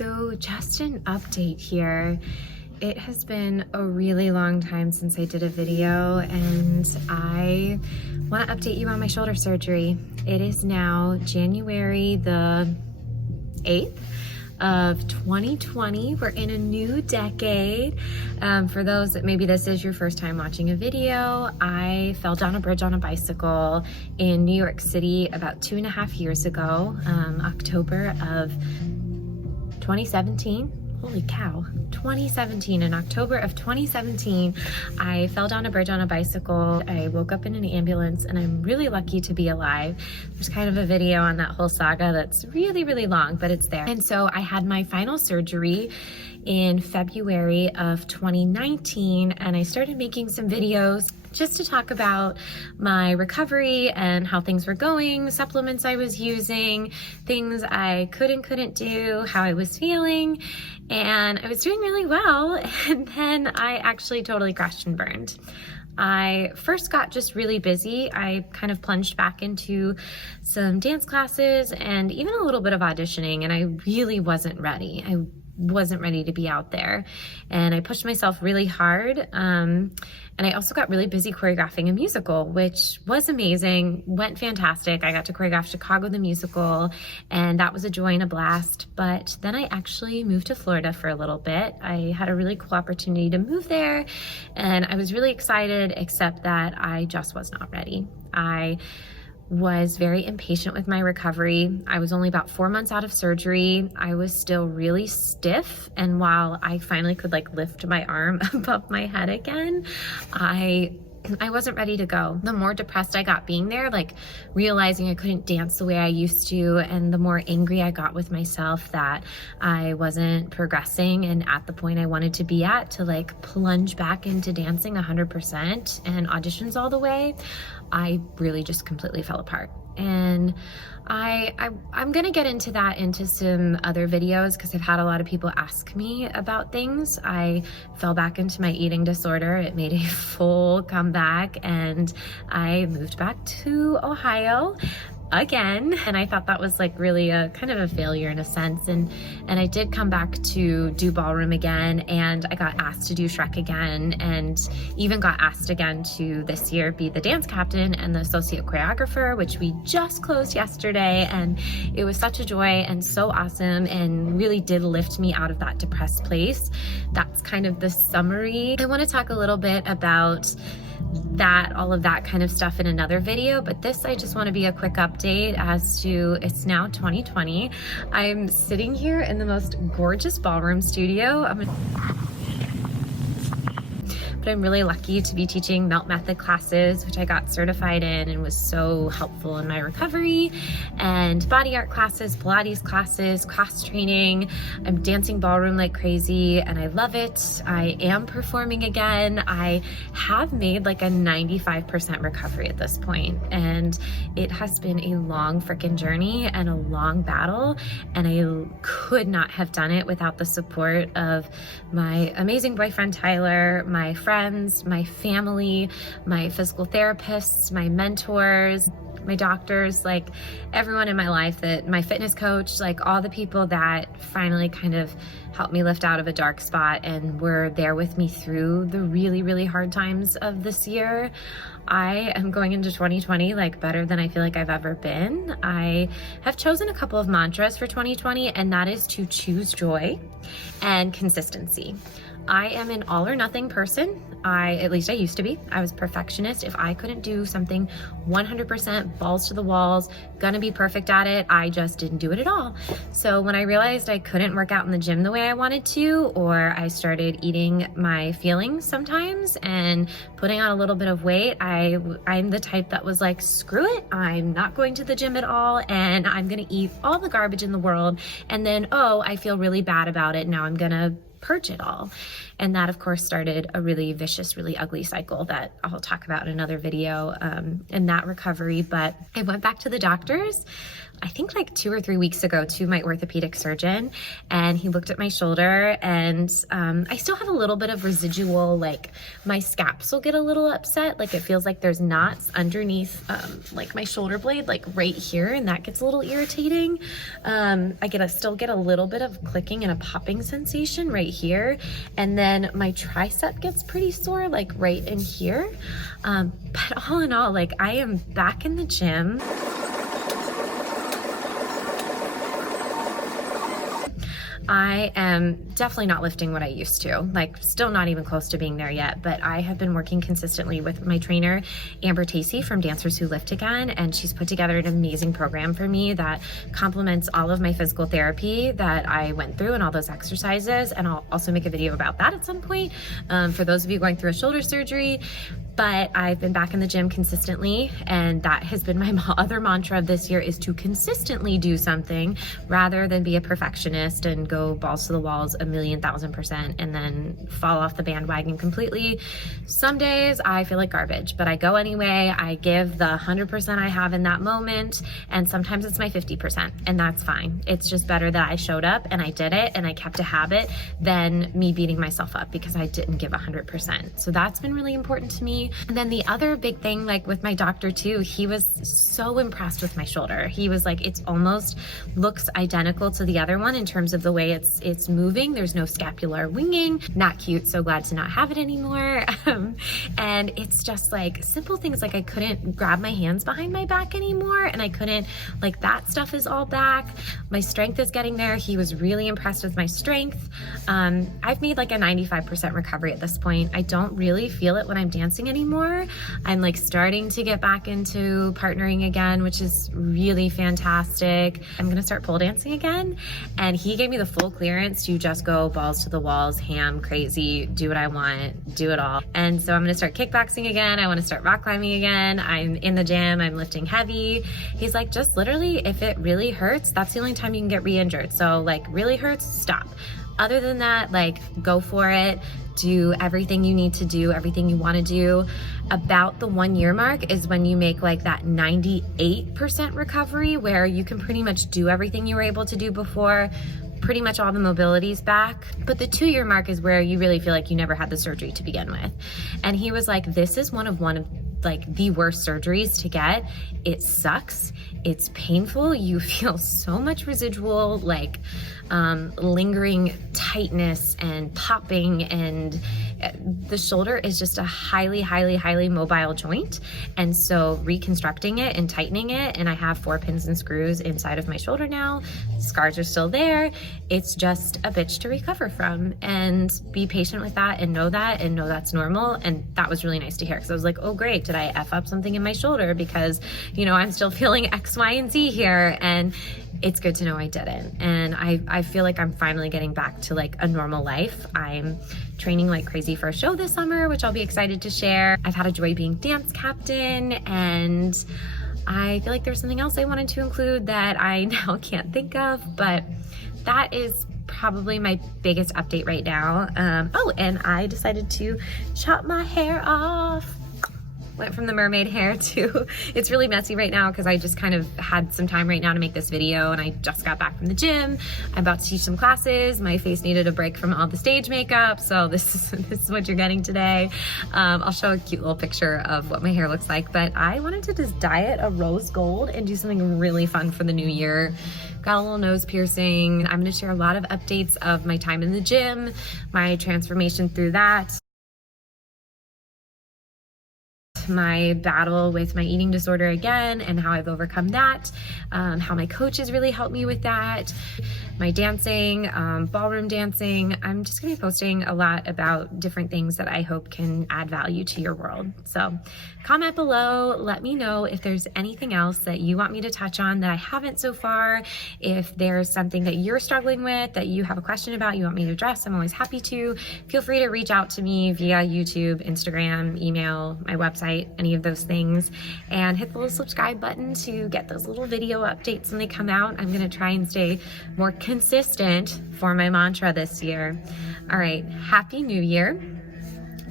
So just an update here. It has been a really long time since I did a video, and I want to update you on my shoulder surgery. It is now January the 8th of 2020. We're in a new decade. For those that maybe this is your first time watching a video, I fell down a bridge on a bicycle in New York City about 2.5 years ago, October of 2017. Holy cow, 2017. In October of 2017, I fell down a bridge on a bicycle. I woke up in an ambulance, and I'm really lucky to be alive. There's kind of a video on that whole saga that's really, really long, but it's there. And so I had my final surgery in February of 2019, and I started making some videos just to talk about my recovery and how things were going, supplements I was using, things I could and couldn't do, how I was feeling, and I was doing really well. And then I actually totally crashed and burned. I first got just really busy. I kind of plunged back into some dance classes and even a little bit of auditioning, and I really wasn't ready. I wasn't ready to be out there, and I pushed myself really hard. And I also got really busy choreographing a musical, which was amazing, went fantastic. I got to choreograph Chicago the musical, and that was a joy and a blast. But then I actually moved to Florida for a little bit. I had a really cool opportunity to move there, and I was really excited, except that I just was not ready. I was very impatient with my recovery. I was only about 4 months out of surgery. I was still really stiff, and while I finally could lift my arm above my head again, I wasn't ready to go. The more depressed I got being there, realizing I couldn't dance the way I used to, and the more angry I got with myself that I wasn't progressing and at the point I wanted to be at to plunge back into dancing 100% and auditions all the way, I really just completely fell apart. And I'm gonna get into that into some other videos because I've had a lot of people ask me about things. I fell back into my eating disorder. It made a full comeback, and I moved back to Ohio again, and I thought that was really a kind of a failure in a sense, and I did come back to do ballroom again, and I got asked to do Shrek again, and even got asked again to this year be the dance captain and the associate choreographer, which we just closed yesterday, and it was such a joy and so awesome, and really did lift me out of that depressed place. That's kind of the summary. I want to talk a little bit about all of that kind of stuff in another video, but this I just want to be a quick update as to it's now 2020. I'm sitting here in the most gorgeous ballroom studio. But I'm really lucky to be teaching MELTMethod classes, which I got certified in and was so helpful in my recovery, and BodyART classes, Pilates classes, cross training. I'm dancing ballroom like crazy, and I love it. I am performing again. I have made a 95% recovery at this point, and it has been a long freaking journey and a long battle, and I could not have done it without the support of my amazing boyfriend Tyler, my friends, my family, my physical therapists, my mentors, my doctors, everyone in my life, my fitness coach, all the people that finally kind of helped me lift out of a dark spot and were there with me through the really, really hard times of this year. I am going into 2020 better than I feel I've ever been. I have chosen a couple of mantras for 2020, and that is to choose joy and consistency. I am an all or nothing person. At least I used to be. I was perfectionist. If I couldn't do something 100% balls to the walls, gonna be perfect at it, I just didn't do it at all. So when I realized I couldn't work out in the gym the way I wanted to, or I started eating my feelings sometimes and putting on a little bit of weight, I'm the type that was screw it, I'm not going to the gym at all, and I'm gonna eat all the garbage in the world, and then, oh, I feel really bad about it, now I'm gonna purge it all. And that of course started a really vicious, really ugly cycle that I'll talk about in another video in that recovery. But I went back to the doctors, I think like 2 or 3 weeks ago, to my orthopedic surgeon, and he looked at my shoulder, and I still have a little bit of residual, like my scaps will get a little upset, like it feels like there's knots underneath like my shoulder blade, like right here, and that gets a little irritating. I still get a little bit of clicking and a popping sensation right here, and then my tricep gets pretty sore, like right in here. But all in all, like I am back in the gym. I am definitely not lifting what I used to, like still not even close to being there yet, but I have been working consistently with my trainer, Amber Tacey from Dancers Who Lift Again, and she's put together an amazing program for me that complements all of my physical therapy that I went through and all those exercises, and I'll also make a video about that at some point for those of you going through a shoulder surgery. But I've been back in the gym consistently, and that has been my other mantra of this year, is to consistently do something rather than be a perfectionist and go balls to the walls 1,000,000% and then fall off the bandwagon completely. Some days I feel like garbage, but I go anyway. I give the 100% I have in that moment, and sometimes it's my 50%, and that's fine. It's just better that I showed up and I did it and I kept a habit than me beating myself up because I didn't give 100%. So that's been really important to me. And then the other big thing, like with my doctor too, he was so impressed with my shoulder. He was like, it's almost looks identical to the other one in terms of the way it's moving. There's no scapular winging. Not cute. So glad to not have it anymore. And it's just like simple things, like I couldn't grab my hands behind my back anymore, and I couldn't, like that stuff is all back. My strength is getting there. He was really impressed with my strength. I've made like a 95% recovery at this point. I don't really feel it when I'm dancing anymore. I'm like starting to get back into partnering again, which is really fantastic. I'm gonna start pole dancing again, and he gave me the full clearance to just go balls to the walls, ham, crazy, do what I want, do it all. And so I'm gonna start kickboxing again. I wanna start rock climbing again. I'm in the gym, I'm lifting heavy. He's like, just literally, if it really hurts, that's the only time you can get re-injured. So like really hurts, stop. Other than that, like go for it. Do everything you need to do, everything you want to do. About the 1 year mark is when you make like that 98% recovery, where you can pretty much do everything you were able to do before. Pretty much all the mobility's back. But the 2 year mark is where you really feel like you never had the surgery to begin with. And he was like, this is one of like the worst surgeries to get. It sucks. It's painful. You feel so much residual, like lingering tightness and popping, and the shoulder is just a highly, highly, highly mobile joint. And so reconstructing it and tightening it, and I have 4 pins and screws inside of my shoulder now. Scars are still there. It's just a bitch to recover from, and be patient with that and know that's normal. And that was really nice to hear, because I was like, oh great, did I F up something in my shoulder? Because, you know, I'm still feeling X, Y, and Z here. And it's good to know I didn't. And I feel like I'm finally getting back to like a normal life. I'm training like crazy for a show this summer, which I'll be excited to share. I've had a joy being dance captain, and I feel like there's something else I wanted to include that I now can't think of, but that is probably my biggest update right now. Oh, and I decided to chop my hair off. Went from the mermaid hair to, it's really messy right now because I just kind of had some time right now to make this video, and I just got back from the gym. I'm about to teach some classes. My face needed a break from all the stage makeup, so this is what you're getting today. I'll show a cute little picture of what my hair looks like, but I wanted to just dye it a rose gold and do something really fun for the new year. Got a little nose piercing. I'm gonna share a lot of updates of my time in the gym, my transformation through that, my battle with my eating disorder again and how I've overcome that, how my coaches really helped me with that, my dancing, ballroom dancing. I'm just gonna be posting a lot about different things that I hope can add value to your world. So comment below, let me know if there's anything else that you want me to touch on that I haven't so far. If there's something that you're struggling with, that you have a question about, you want me to address, I'm always happy to. Feel free to reach out to me via YouTube, Instagram, email, my website. website, any of those things, and hit the little subscribe button to get those little video updates when they come out. I'm gonna try and stay more consistent for my mantra this year. All right, Happy New Year.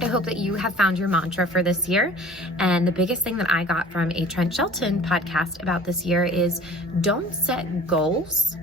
I hope that you have found your mantra for this year. And the biggest thing that I got from a Trent Shelton podcast about this year is don't set goals,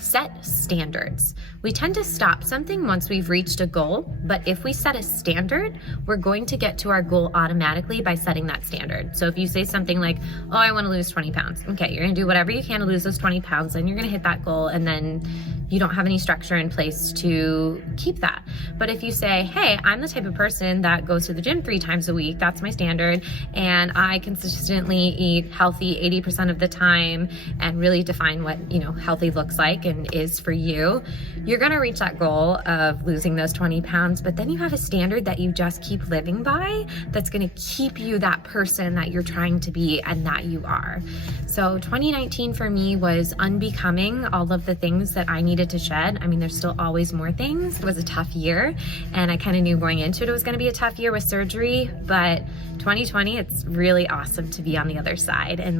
set standards. We tend to stop something once we've reached a goal, but if we set a standard, we're going to get to our goal automatically by setting that standard. So if you say something like, oh, I want to lose 20 pounds. Okay, you're gonna do whatever you can to lose those 20 pounds, and you're gonna hit that goal, and then you don't have any structure in place to keep that. But if you say, hey, I'm the type of person that goes to the gym 3 times a week, that's my standard, and I consistently eat healthy 80% of the time, and really define what, healthy looks like and is for you, you're gonna reach that goal of losing those 20 pounds, but then you have a standard that you just keep living by that's gonna keep you that person that you're trying to be and that you are. So 2019 for me was unbecoming all of the things that I needed to shed. I mean, there's still always more things. It was a tough year, and I kind of knew going into it was going to be a tough year with surgery, but 2020, it's really awesome to be on the other side and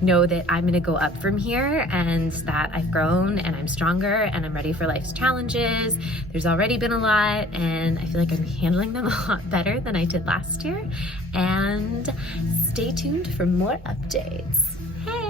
know that I'm going to go up from here, and that I've grown and I'm stronger and I'm ready for life's challenges. There's already been a lot, and I feel like I'm handling them a lot better than I did last year. And stay tuned for more updates. Hey!